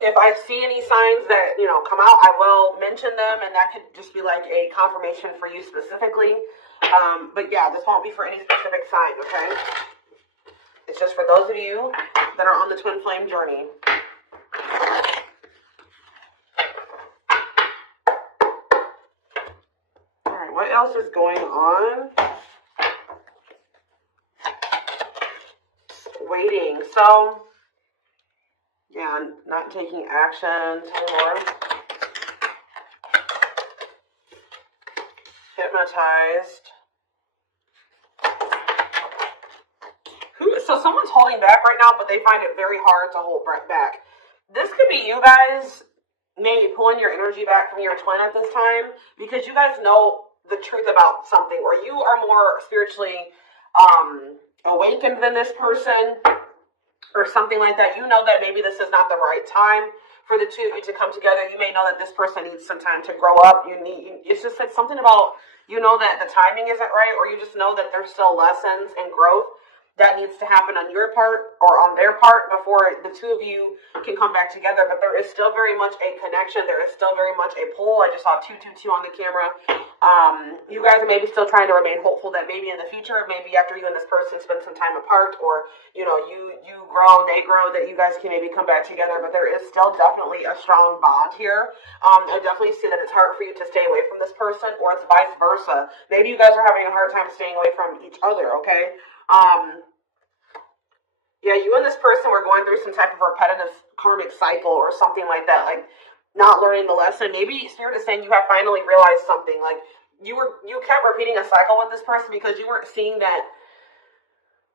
If I see any signs that, come out, I will mention them, and that could just be like a confirmation for you specifically. But yeah, this won't be for any specific sign, okay? It's just for those of you that are on the twin flame journey. All right, what else is going on? Waiting. So, yeah, not taking actions anymore. Hypnotized. So someone's holding back right now, but they find it very hard to hold back. This could be you guys maybe pulling your energy back from your twin at this time because you guys know the truth about something, or you are more spiritually awakened than this person or something like that. You know that maybe this is not the right time for the two of you to come together. You may know that this person needs some time to grow up. It's just like something about, that the timing isn't right, or you just know that there's still lessons and growth that needs to happen on your part or on their part before the two of you can come back together. But there is still very much a connection. There is still very much a pull. I just saw 222 on the camera. You guys are maybe still trying to remain hopeful that maybe in the future, maybe after you and this person spend some time apart, or you grow, they grow, that you guys can maybe come back together. But there is still definitely a strong bond here. I definitely see that it's hard for you to stay away from this person, or it's vice versa. Maybe you guys are having a hard time staying away from each other. Okay. Yeah, you and this person were going through some type of repetitive karmic cycle or something like that, like not learning the lesson. Maybe Spirit is saying you have finally realized something. Like you kept repeating a cycle with this person because you weren't seeing that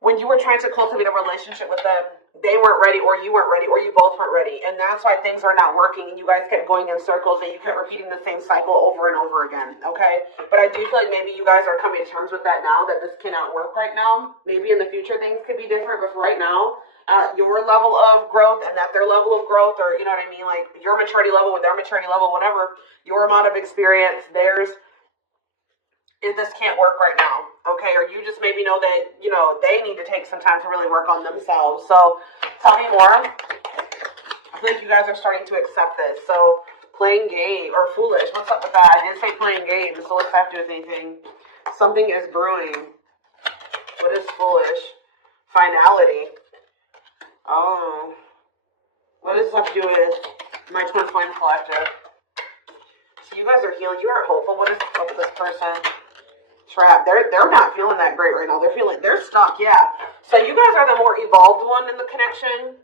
when you were trying to cultivate a relationship with them, they weren't ready, or you weren't ready, or you both weren't ready. And that's why things are not working, and you guys kept going in circles, and you kept repeating the same cycle over and over again, okay? But I do feel like maybe you guys are coming to terms with that now, that this cannot work right now. Maybe in the future things could be different, but for right now, your level of growth and at their level of growth, or, you know what I mean, like your maturity level with their maturity level, whatever, your amount of experience, theirs, this can't work right now, okay? Or you just maybe know that, they need to take some time to really work on themselves. So tell me more. I feel like you guys are starting to accept this. So playing game, or foolish, what's up with that? I didn't say playing games, so what's that have to do with anything? Something is brewing. What is foolish? Finality. Oh. What does this have to do with my twin flame collective? So you guys are healing. You are hopeful. What is up with this person? Trap. They're not feeling that great right now. They're stuck, yeah. So you guys are the more evolved one in the connection.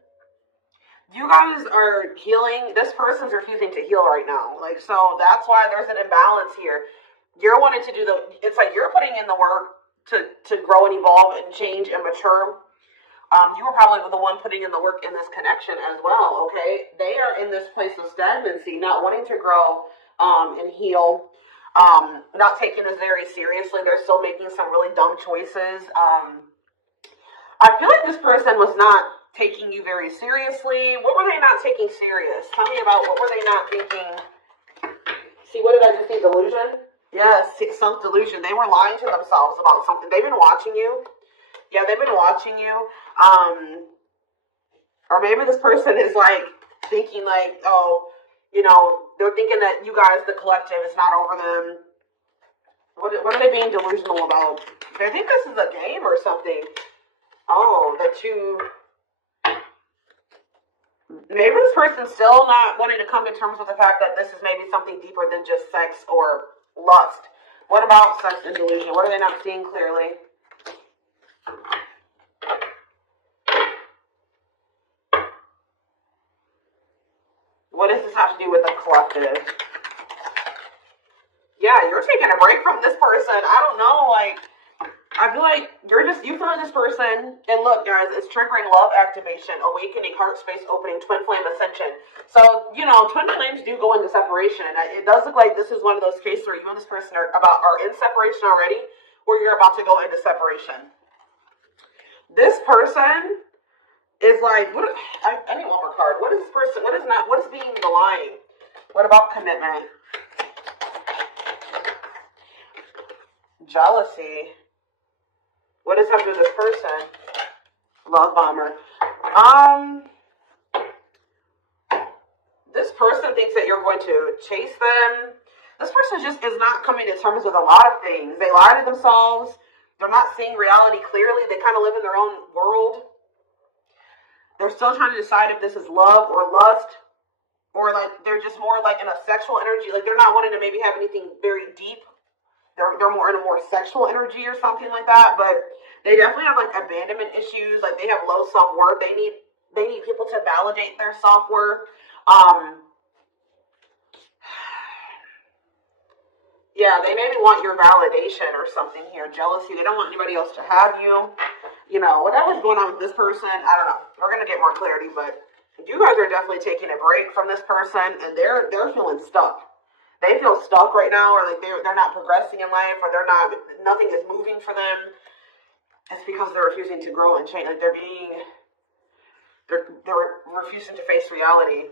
You guys are healing. This person's refusing to heal right now. Like, so that's why there's an imbalance here. You're wanting to do it's like you're putting in the work to grow and evolve and change and mature. You were probably the one putting in the work in this connection as well, okay? They are in this place of stagnancy, not wanting to grow and heal. Not taking this very seriously. They're still making some really dumb choices. I feel like this person was not taking you very seriously. What were they not taking serious? Tell me about what were they not thinking? See, what did I just see? Delusion? Yes, self-delusion. They were lying to themselves about something. They've been watching you. Yeah, they've been watching you. Or maybe this person is like thinking like, oh, they're thinking that you guys, the collective, is not over them. What are they being delusional about? They think this is a game or something. Oh, maybe this person's still not wanting to come to terms with the fact that this is maybe something deeper than just sex or lust. What about sex and delusion? What are they not seeing clearly? What does this have to do with the collective? Yeah, you're taking a break from this person. I don't know, like, I feel like you feel this person, and look, guys, it's triggering love activation, awakening, heart space opening, twin flame ascension. So, twin flames do go into separation, and it does look like this is one of those cases where you and this person are in separation already, or you're about to go into separation. This person is like, I need one more card. What is this person, what is being the lying? What about commitment? Jealousy. What does that have to do with this person? Love bomber. This person thinks that you're going to chase them. This person just is not coming to terms with a lot of things. They lie to themselves. They're not seeing reality clearly. They kind of live in their own world. They're still trying to decide if this is love or lust, or like they're just more like in a sexual energy. Like they're not wanting to maybe have anything very deep. They're more in a more sexual energy or something like that. But they definitely have like abandonment issues. Like they have low self-worth. They need people to validate their self-worth. Yeah, they maybe want your validation or something here. Jealousy. They don't want anybody else to have you. You know, whatever's going on with this person, I don't know. We're going to get more clarity, but you guys are definitely taking a break from this person, and they're feeling stuck. They feel stuck right now, or like they're not progressing in life, or nothing is moving for them. It's because they're refusing to grow and change. Like they're refusing to face reality.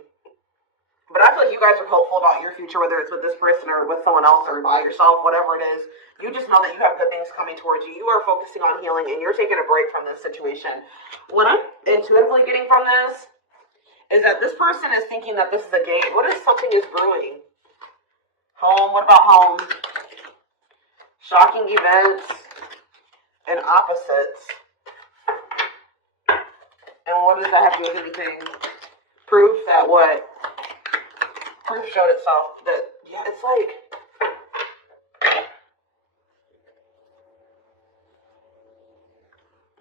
But I feel like you guys are hopeful about your future, whether it's with this person or with someone else or by yourself, whatever it is. You just know that you have good things coming towards you. You are focusing on healing, and you're taking a break from this situation. What I'm intuitively getting from this is that this person is thinking that this is a game. What if something is brewing? Home. What about home? Shocking events and opposites. And what does that have to do with anything? Proof that what? Proof showed itself that, yeah, it's like,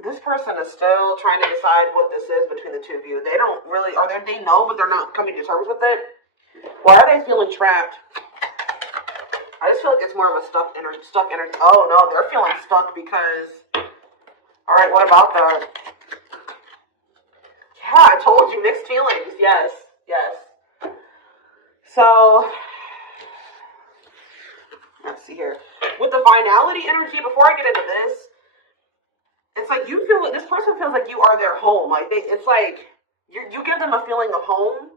this person is still trying to decide what this is between the two of you. They don't really, they know, but they're not coming to terms with it. Why are they feeling trapped? I just feel like it's more of a stuck energy. Oh no, they're feeling stuck because, all right, what about that? Yeah, I told you, mixed feelings. Yes. So, let's see here. With the finality energy, before I get into this, it's like you feel, this person feels like you are their home. Like it's like you give them a feeling of home.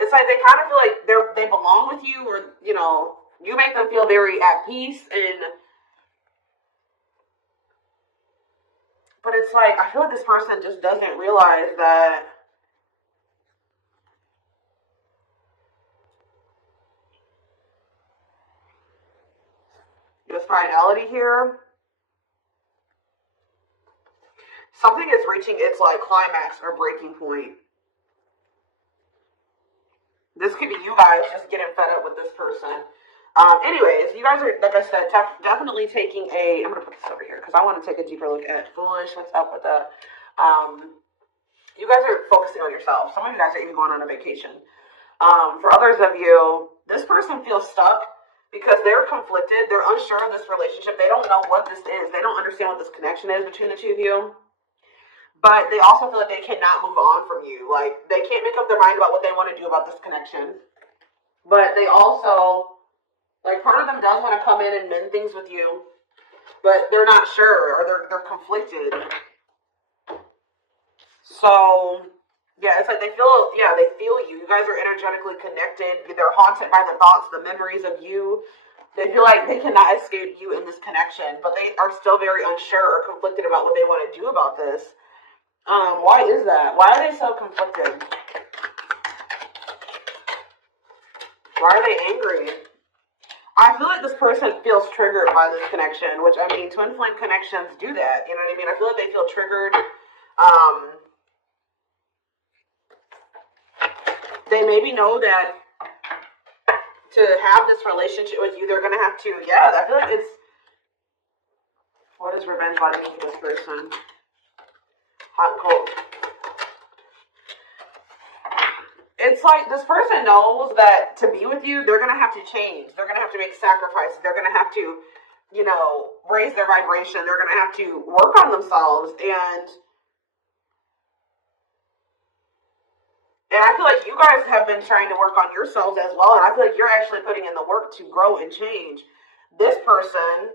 It's like they kind of feel like they belong with you, or you know, you make them feel very at peace. But it's like I feel like this person just doesn't realize that. This finality here, something is reaching its like climax or breaking point. This could be you guys just getting fed up with this person. Anyways, you guys are, like I said, definitely taking I'm going to put this over here because I want to take a deeper look at foolish. What's up with that? You guys are focusing on yourself. Some of you guys are even going on a vacation. For others of you, this person feels stuck because they're conflicted. They're unsure of this relationship. They don't know what this is. They don't understand what this connection is between the two of you. But they also feel like they cannot move on from you. Like, they can't make up their mind about what they want to do about this connection. But they also, like, part of them does want to come in and mend things with you. But they're not sure, or they're conflicted. So, yeah, it's like they feel you. You guys are energetically connected. They're haunted by the thoughts, the memories of you. They feel like they cannot escape you in this connection, but they are still very unsure or conflicted about what they want to do about this. Why is that? Why are they so conflicted? Why are they angry? I feel like this person feels triggered by this connection, which, I mean, twin flame connections do that. You know what I mean? I feel like they feel triggered. They maybe know that to have this relationship with you, they're going to have to, I feel like it's, what is revenge like for this person? Hot and cold. It's like this person knows that to be with you, they're going to have to change. They're going to have to make sacrifices. They're going to have to, you know, raise their vibration. They're going to have to work on themselves. And I feel like you guys have been trying to work on yourselves as well. And I feel like you're actually putting in the work to grow and change. This person,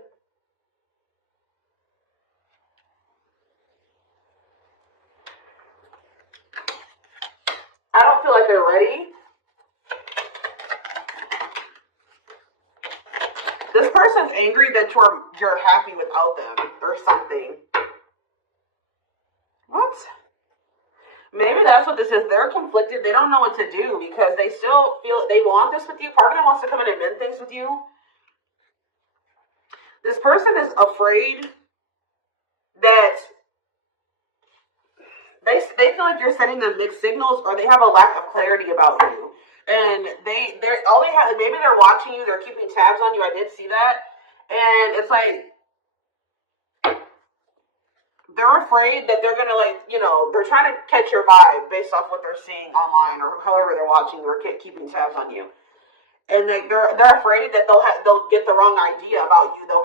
I don't feel like they're ready. This person's angry that you're happy without them or something. What? Maybe that's what this is. They're conflicted. They don't know what to do because they still feel they want this with you. Part of them wants to come in and mend things with you. This person is afraid that they feel like you're sending them mixed signals, or they have a lack of clarity about you. And they're all they have. Maybe they're watching you. They're keeping tabs on you. I did see that, and it's like they're afraid that they're gonna, like, they're trying to catch your vibe based off what they're seeing online or however they're watching or keeping tabs on you. And they're afraid that they'll get the wrong idea about you. They'll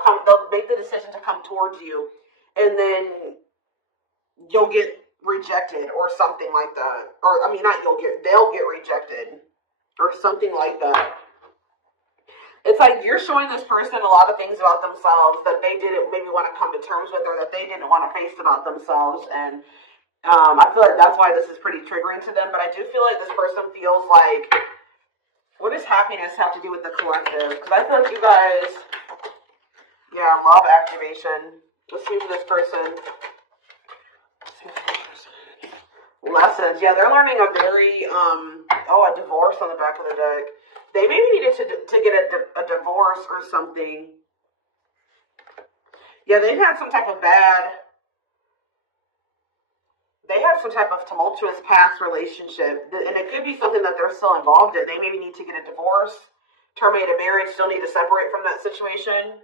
make the decision to come towards you, and then you'll get rejected or something like that. Or I mean, not they'll get rejected or something like that. It's like you're showing this person a lot of things about themselves that they didn't maybe want to come to terms with, or that they didn't want to face about themselves. And I feel like that's why this is pretty triggering to them. But I do feel like this person feels like, what does happiness have to do with the collective? Because I feel like you guys, love activation. Let's see for this person. Lessons. Yeah, they're learning a very, a divorce on the back of the deck. They maybe needed to get a divorce or something. Yeah, they had some type of tumultuous past relationship. And it could be something that they're still involved in. They maybe need to get a divorce, terminate a marriage, still need to separate from that situation.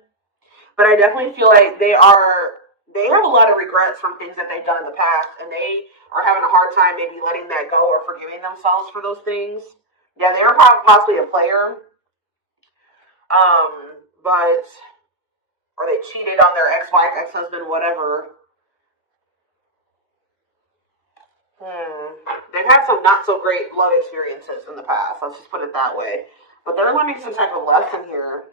But I definitely feel like they have a lot of regrets from things that they've done in the past, and they are having a hard time maybe letting that go or forgiving themselves for those things. Yeah, they were possibly a player, or they cheated on their ex-wife, ex-husband, whatever. They've had some not so great love experiences in the past. Let's just put it that way. But they're learning some type of lesson here.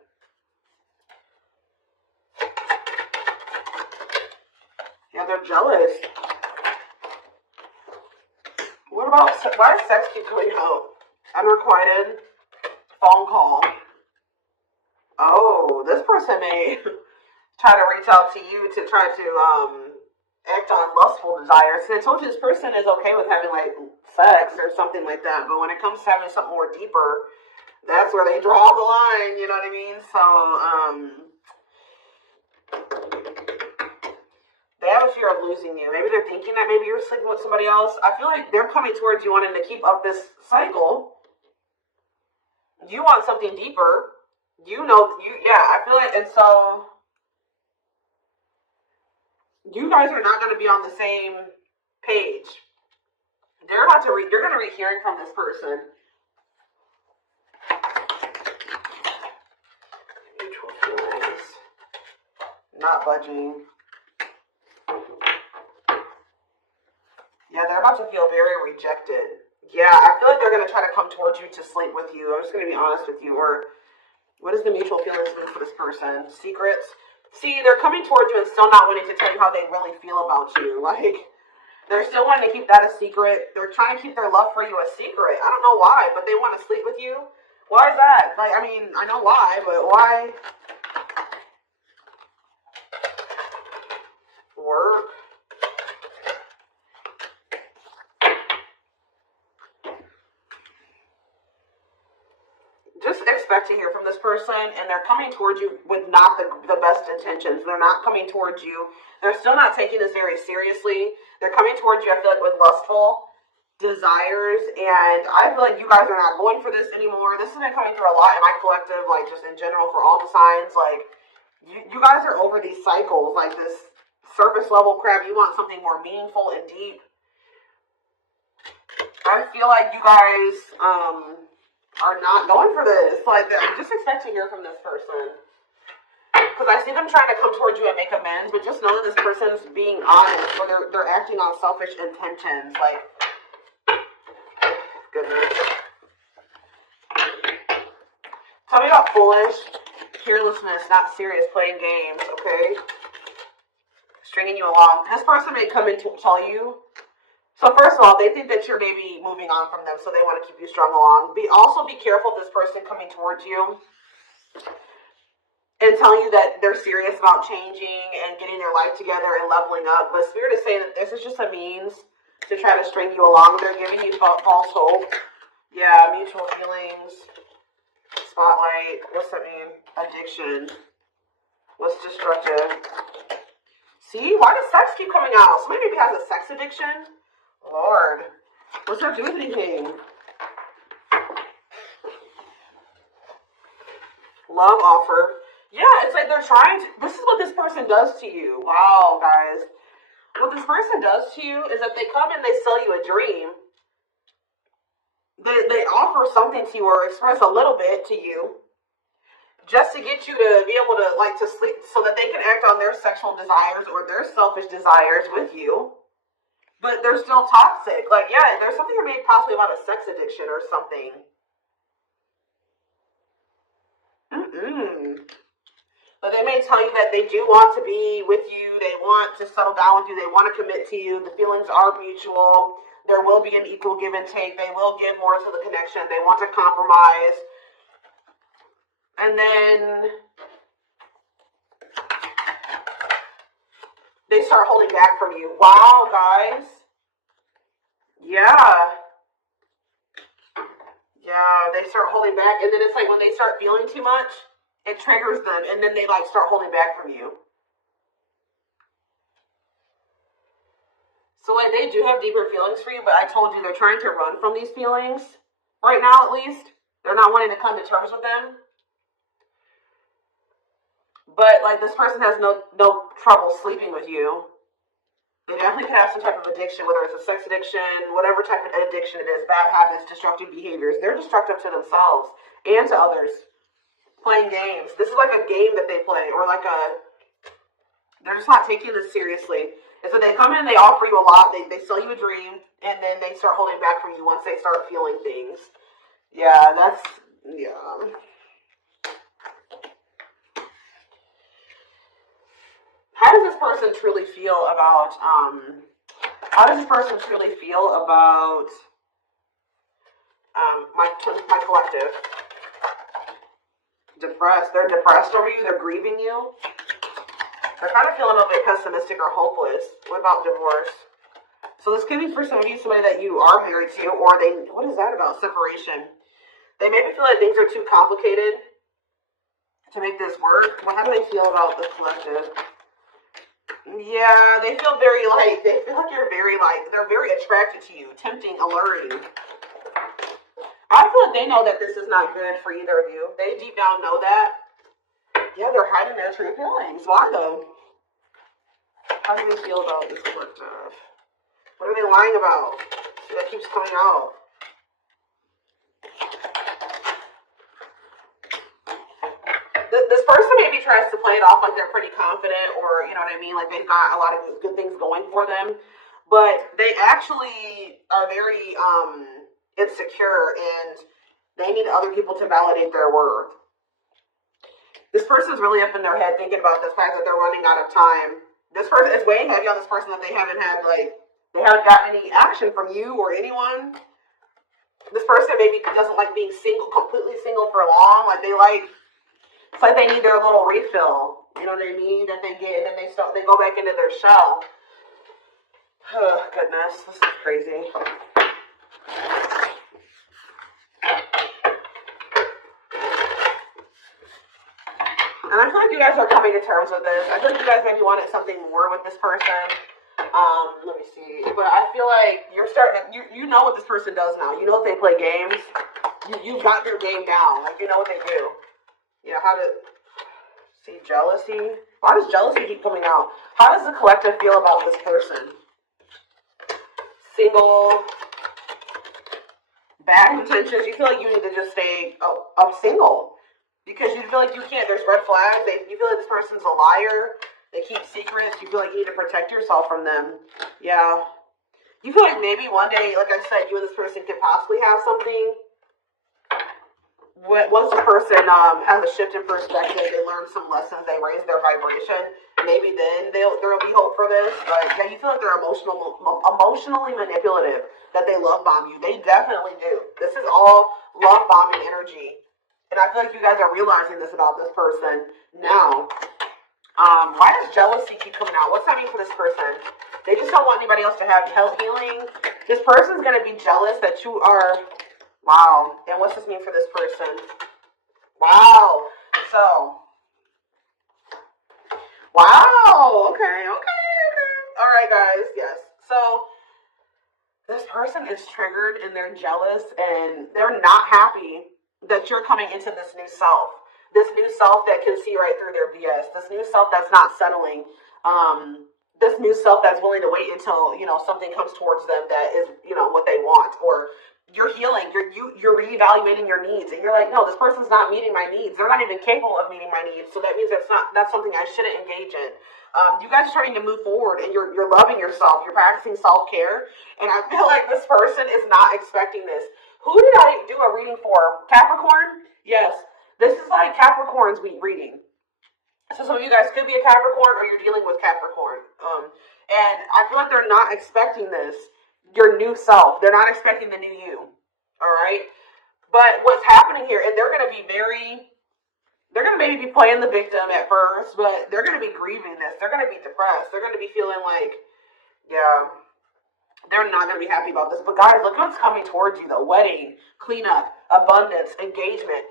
Yeah, they're jealous. Why does sex keep coming out? Unrequited phone call. Oh, this person may try to reach out to you to try to act on lustful desires. So I told you this person is okay with having like sex or something like that, but when it comes to having something more deeper, that's where they draw the line. You know what I mean? So they have a fear of losing you. Maybe they're thinking that maybe you're sleeping with somebody else. I feel like they're coming towards you wanting to keep up this cycle. You want something deeper. I feel like, and so you guys are not going to be on the same page. You're going to be hearing from this person. Mutual feelings. Not budging. Yeah, they're about to feel very rejected. Yeah, I feel like they're going to try to come towards you to sleep with you. I'm just going to be honest with you. Or what is the mutual feelings mean for this person? Secrets? See, they're coming towards you and still not wanting to tell you how they really feel about you. Like, they're still wanting to keep that a secret. They're trying to keep their love for you a secret. I don't know why, but they want to sleep with you. Why is that? Like, I mean, I know why, but why? Work. Just expect to hear from this person, and they're coming towards you with not the best intentions. They're not coming towards you. They're still not taking this very seriously. They're coming towards you, I feel like, with lustful desires, and I feel like you guys are not going for this anymore. This has been coming through a lot in my collective, like, just in general for all the signs. Like, you guys are over these cycles, like this surface level crap. You want something more meaningful and deep. I feel like you guys, are not going for this. Like, just expect to hear from this person. Because I see them trying to come towards you and make amends, but just know that this person's being honest, or they're acting on selfish intentions. Like, goodness. Tell me about foolish, carelessness, not serious, playing games, okay? Stringing you along. This person may come in to tell you. So first of all, they think that you're maybe moving on from them, so they want to keep you strung along. Also be careful of this person coming towards you and telling you that they're serious about changing and getting their life together and leveling up. But Spirit is saying that this is just a means to try to string you along. They're giving you false hope. Yeah, mutual feelings. Spotlight. What's that mean? Addiction. What's destructive? See? Why does sex keep coming out? Somebody maybe has a sex addiction? Lord. What's that do with anything? Love offer. Yeah, it's like they're trying to... This is what this person does to you. Wow, guys. What this person does to you is that they come and they sell you a dream. They offer something to you or express a little bit to you just to get you to be able to, like, to sleep so that they can act on their sexual desires or their selfish desires with you. But they're still toxic. Like, yeah, there's something maybe possibly about a sex addiction or something. But they may tell you that they do want to be with you. They want to settle down with you. They want to commit to you. The feelings are mutual. There will be an equal give and take. They will give more to the connection. They want to compromise. And then they start holding back from you. Wow, guys. Yeah. Yeah, they start holding back. And then it's like when they start feeling too much, it triggers them. And then they like start holding back from you. So like they do have deeper feelings for you, but I told you they're trying to run from these feelings. Right now, at least. They're not wanting to come to terms with them. But like this person has no trouble sleeping with you. They definitely could have some type of addiction, whether it's a sex addiction, whatever type of addiction it is, bad habits, destructive behaviors. They're destructive to themselves and to others. Playing games. This is like a game that they play, or like they're just not taking this seriously. And so they come in, they offer you a lot, they sell you a dream, and then they start holding back from you once they start feeling things. Yeah, yeah. How does this person truly feel about, my collective? Depressed. They're depressed over you. They're grieving you. They're kind of feeling a little bit pessimistic or hopeless. What about divorce? So this could be for some of you, somebody that you are married to, or what is that about? Separation. They maybe feel like things are too complicated to make this work. Well, how do they feel about the collective? Yeah, they feel like you're they're very attracted to you, tempting, alluring. I feel like they know that this is not good for either of you. They deep down know that. Yeah, they're hiding their true feelings. Why though? How do they feel about this collective? What are they lying about? That keeps coming out. This person maybe tries to play it off like they're pretty confident, or you know what I mean, like they've got a lot of good things going for them, but they actually are very insecure, and they need other people to validate their worth. This person's really up in their head thinking about the fact that they're running out of time. This person is weighing heavy on this person that they haven't gotten any action from you or anyone. This person maybe doesn't like being single, completely single for long. It's like they need their little refill, you know what I mean, that they get, and then they go back into their shell. Oh, goodness, this is crazy. And I feel like you guys are coming to terms with this. I feel like you guys maybe wanted something more with this person. Let me see. But I feel like you're starting to, you know what this person does now. You know if they play games. You've got your game down. Like, you know what they do. Yeah, see jealousy? Why does jealousy keep coming out? How does the collective feel about this person? Single, bad intentions. You feel like you need to just stay single because you feel like you can't. There's red flags. You feel like this person's a liar. They keep secrets. You feel like you need to protect yourself from them. Yeah. You feel like maybe one day, like I said, you and this person could possibly have something. Once a person has a shift in perspective, they learn some lessons, they raise their vibration, maybe then there will be hope for this. But yeah, you feel like they're emotionally manipulative, that they love bomb you. They definitely do. This is all love bombing energy. And I feel like you guys are realizing this about this person now. Why does jealousy keep coming out? What's that mean for this person? They just don't want anybody else to have health healing. This person's going to be jealous that you are, wow. And what's this mean for this person? Wow. So, wow. Okay. All right, guys. Yes. So, this person is triggered and they're jealous and they're not happy that you're coming into this new self. This new self that can see right through their BS. This new self that's not settling. This new self that's willing to wait until, something comes towards them that is, what they want. Or you're healing. You're reevaluating your needs. And you're like, no, this person's not meeting my needs. They're not even capable of meeting my needs. So that means that's something I shouldn't engage in. You guys are starting to move forward and you're loving yourself. You're practicing self-care. And I feel like this person is not expecting this. Who did I do a reading for? Capricorn? Yes. This is like Capricorn's reading. So some of you guys could be a Capricorn or you're dealing with Capricorn. And I feel like they're not expecting this. Your new self. They're not expecting the new you. All right? But what's happening here, and they're going to be they're going to maybe be playing the victim at first, but they're going to be grieving this. They're going to be depressed. They're going to be feeling like, yeah, they're not going to be happy about this. But guys, look what's coming towards you, though. Wedding, cleanup, abundance, engagement.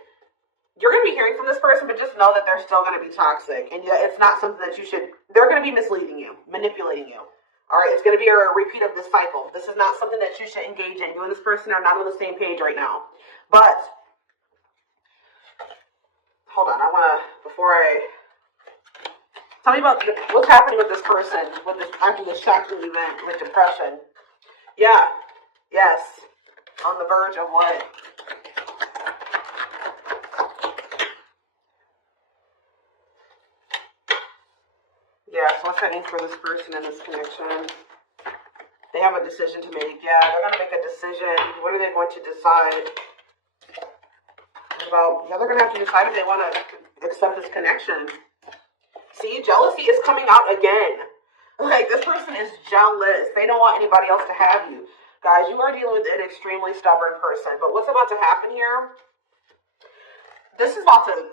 You're going to be hearing from this person, but just know that they're still going to be toxic. And it's not something that they're going to be misleading you, manipulating you. All right, it's going to be a repeat of this cycle. This is not something that you should engage in. You and this person are not on the same page right now. But, hold on, tell me about what's happening with this person after this shocking event with depression. Yeah, yes, on the verge of what? Yeah, so what's that mean for this person in this connection? They have a decision to make. Yeah, they're going to make a decision. What are they going to decide about? Yeah, they're going to have to decide if they want to accept this connection. See, jealousy is coming out again. Like, this person is jealous. They don't want anybody else to have you. Guys, you are dealing with an extremely stubborn person. But what's about to happen here? This is about to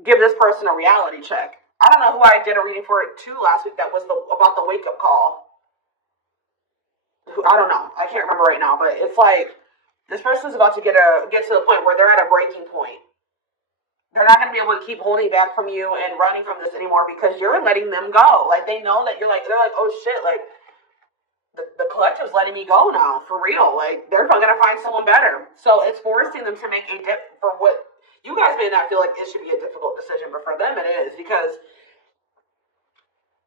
give this person a reality check. I don't know who I did a reading for it too last week that was about the wake-up call. I don't know. I can't remember right now. But it's like this person's about to get to the point where they're at a breaking point. They're not going to be able to keep holding back from you and running from this anymore because you're letting them go. Like, they know that they're like, oh shit, like, the collective's letting me go now, for real. Like, they're going to find someone better. So it's forcing them to make a dip for what you guys may not feel like it should be a difficult decision, but for them it is, because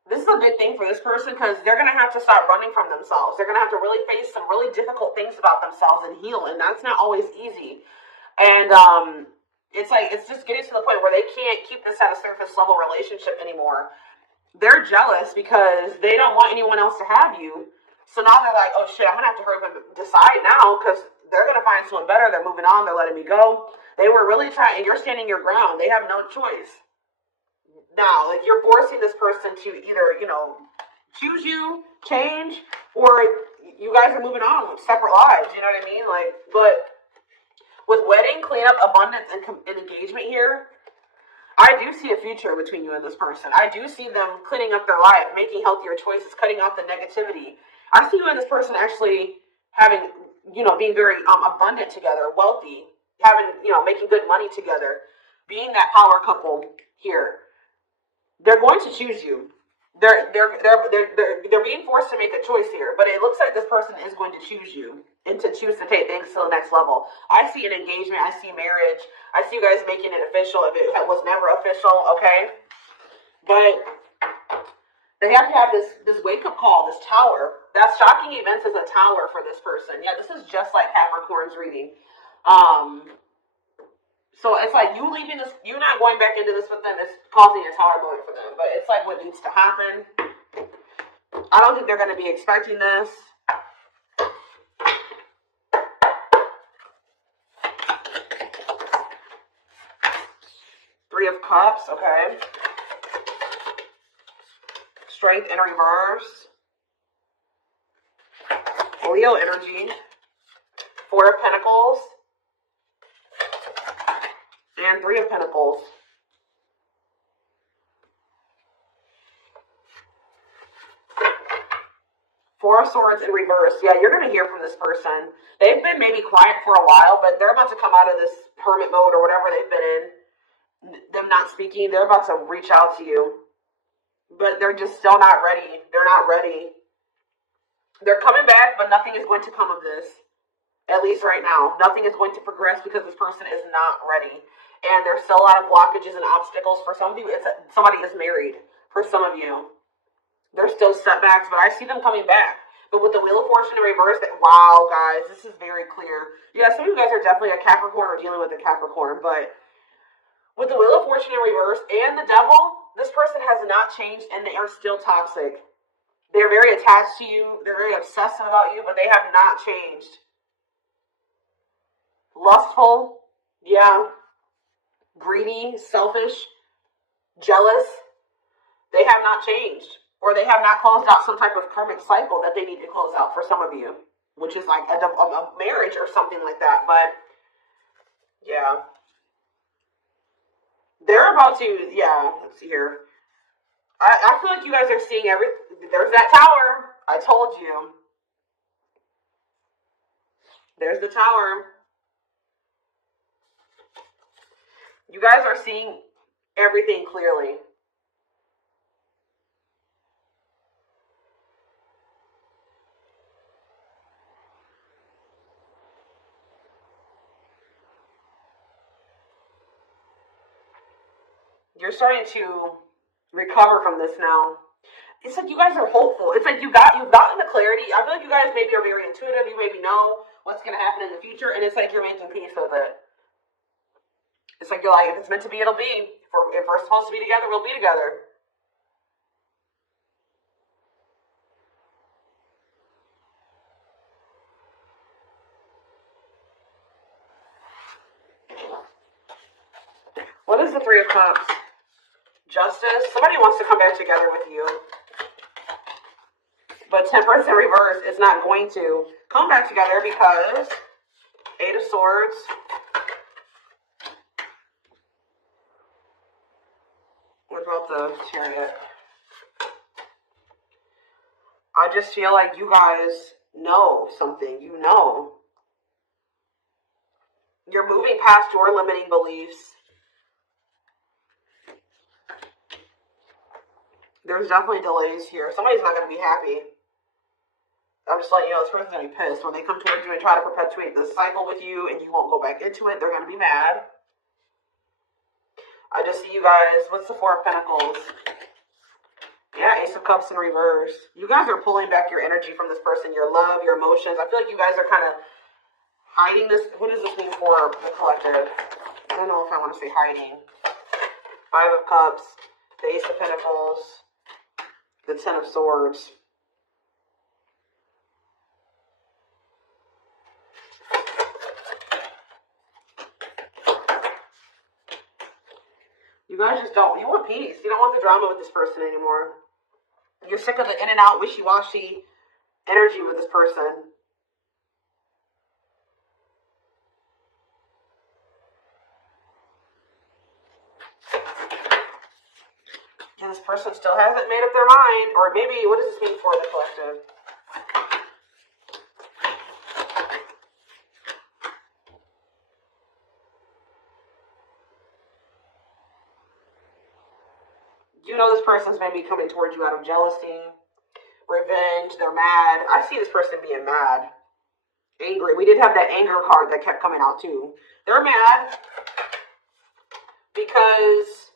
this is a big thing for this person because they're going to have to stop running from themselves. They're going to have to really face some really difficult things about themselves and heal, and that's not always easy. And it's just getting to the point where they can't keep this at a surface level relationship anymore. They're jealous because they don't want anyone else to have you. So now they're like, oh shit, I'm going to have to hurry up and decide now because they're going to find someone better. They're moving on. They're letting me go. They were really trying, and you're standing your ground. They have no choice. Now, like, you're forcing this person to either, choose you, change, or you guys are moving on with separate lives. You know what I mean? Like, but with wedding, cleanup, abundance, and engagement here, I do see a future between you and this person. I do see them cleaning up their life, making healthier choices, cutting off the negativity. I see you and this person actually having, being very abundant together, wealthy, making good money together, being that power couple here. They're going to choose you. They're being forced to make a choice here, but it looks like this person is going to choose you and to choose to take things to the next level. I see an engagement. I see marriage. I see you guys making it official if it was never official, okay? But they have to have this wake-up call, this tower. That shocking events is a tower for this person. Yeah, this is just like Capricorn's reading. So it's like you leaving this, you not going back into this with them is causing a tower moment for them. But it's like what needs to happen. I don't think they're going to be expecting this. Three of Cups, okay. Strength in reverse. Leo energy. Four of Pentacles. And Three of Pentacles. Four of Swords in reverse. Yeah, you're going to hear from this person. They've been maybe quiet for a while, but they're about to come out of this hermit mode or whatever they've been in. Them not speaking, they're about to reach out to you. But they're just still not ready. They're not ready. They're coming back, but nothing is going to come of this. At least right now. Nothing is going to progress because this person is not ready. And there's still a lot of blockages and obstacles. For some of you, somebody is married. For some of you, there's still setbacks, but I see them coming back. But with the Wheel of Fortune in reverse, wow, guys, this is very clear. Yeah, some of you guys are definitely a Capricorn or dealing with a Capricorn, but with the Wheel of Fortune in reverse and the Devil, this person has not changed and they are still toxic. They're very attached to you. They're very obsessive about you, but they have not changed. Lustful, yeah. Greedy, selfish, jealous. They have not changed. Or they have not closed out some type of karmic cycle that they need to close out for some of you. Which is like a marriage or something like that. But, yeah. They're about to, yeah, let's see here. I feel like you guys are seeing everything. There's that tower. I told you. There's the tower. You guys are seeing everything clearly. You're starting to recover from this now. It's like you guys are hopeful. It's like you've gotten the clarity. I feel like you guys maybe are very intuitive. You maybe know what's going to happen in the future, and it's like you're making peace with it. It's like you're like, if it's meant to be, it'll be. If we're supposed to be together, we'll be together. What is the Three of Cups? Justice. Somebody wants to come back together with you. But Temperance in reverse is not going to come back together because Eight of Swords. What about the Chariot? I just feel like you guys know something. You know. You're moving past your limiting beliefs. There's definitely delays here. Somebody's not going to be happy. I'm just letting you know this person's going to be pissed. When they come towards you and try to perpetuate this cycle with you and you won't go back into it, they're going to be mad. I just see you guys. What's the Four of Pentacles? Yeah, Ace of Cups in reverse. You guys are pulling back your energy from this person, your love, your emotions. I feel like you guys are kind of hiding this. What does this mean for the collective? I don't know if I want to say hiding. Five of Cups, the Ace of Pentacles, the Ten of Swords. You guys just don't. You want peace. You don't want the drama with this person anymore. You're sick of the in and out, wishy-washy energy with this person. And this person still hasn't made up their mind. Or maybe, what does this mean for the collective? You know this person's maybe coming towards you out of jealousy, revenge. They're mad. I see this person being mad. Angry. We did have that anger card that kept coming out too. They're mad because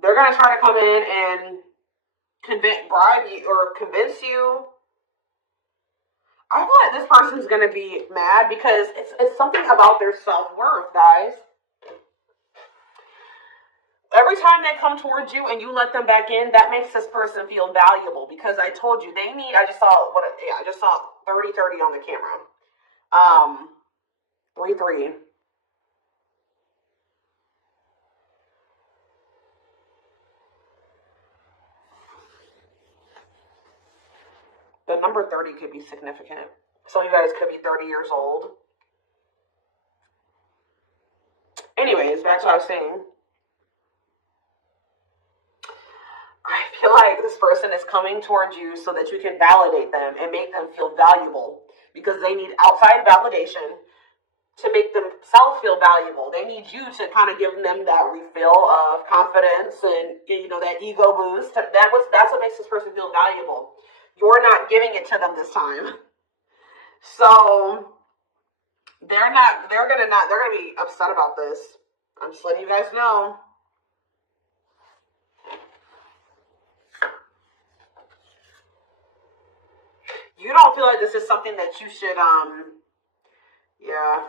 they're going to try to come in and bribe you or convince you. I feel like this person's going to be mad because it's something about their self-worth, guys. Every time they come towards you and you let them back in, that makes this person feel valuable because I told you they need, I just saw 30-30 on the camera. 3-3. The number 30 could be significant. Some of you guys could be 30 years old. Anyways, back to what I was saying. I feel like this this person is coming towards you so that you can validate them and make them feel valuable, because they need outside validation to make themselves feel valuable. They need you to kind of give them that refill of confidence and, you know, that ego boost. That's what makes this person feel valuable. You're not giving it to them this time. So they're gonna be upset about this. I'm just letting you guys know. You don't feel like this is something that you should, yeah.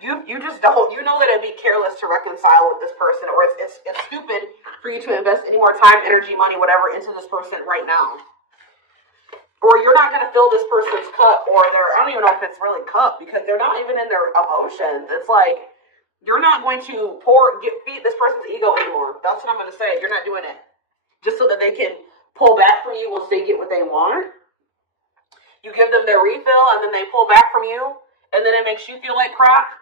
You just don't. You know that it'd be careless to reconcile with this person, or it's stupid for you to invest any more time, energy, money, whatever, into this person right now. Or you're not going to fill this person's cup, or I don't even know if it's really cup, because they're not even in their emotions. It's like, you're not going to feed this person's ego anymore. That's what I'm going to say. You're not doing it just so that they can pull back from you once they get what they want. You give them their refill, and then they pull back from you, and then it makes you feel like crap.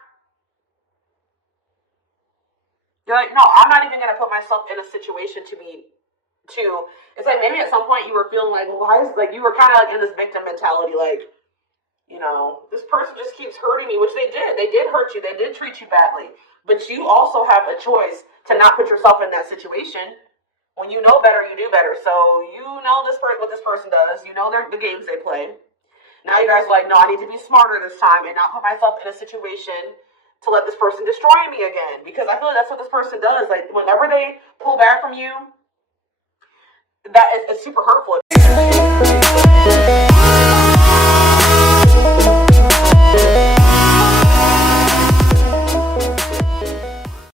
You're like, no, I'm not even going to put myself in a situation it's like maybe at some point you were feeling like, why is, like, you were kind of like in this victim mentality, like, you know, this person just keeps hurting me, which they did. They did hurt you. They did treat you badly. But you also have a choice to not put yourself in that situation. When you know better, you do better. So you know what this person does. You know the games they play. Now you guys are like, no, I need to be smarter this time and not put myself in a situation to let this person destroy me again. Because I feel like that's what this person does. Like, whenever they pull back from you, it's super hurtful.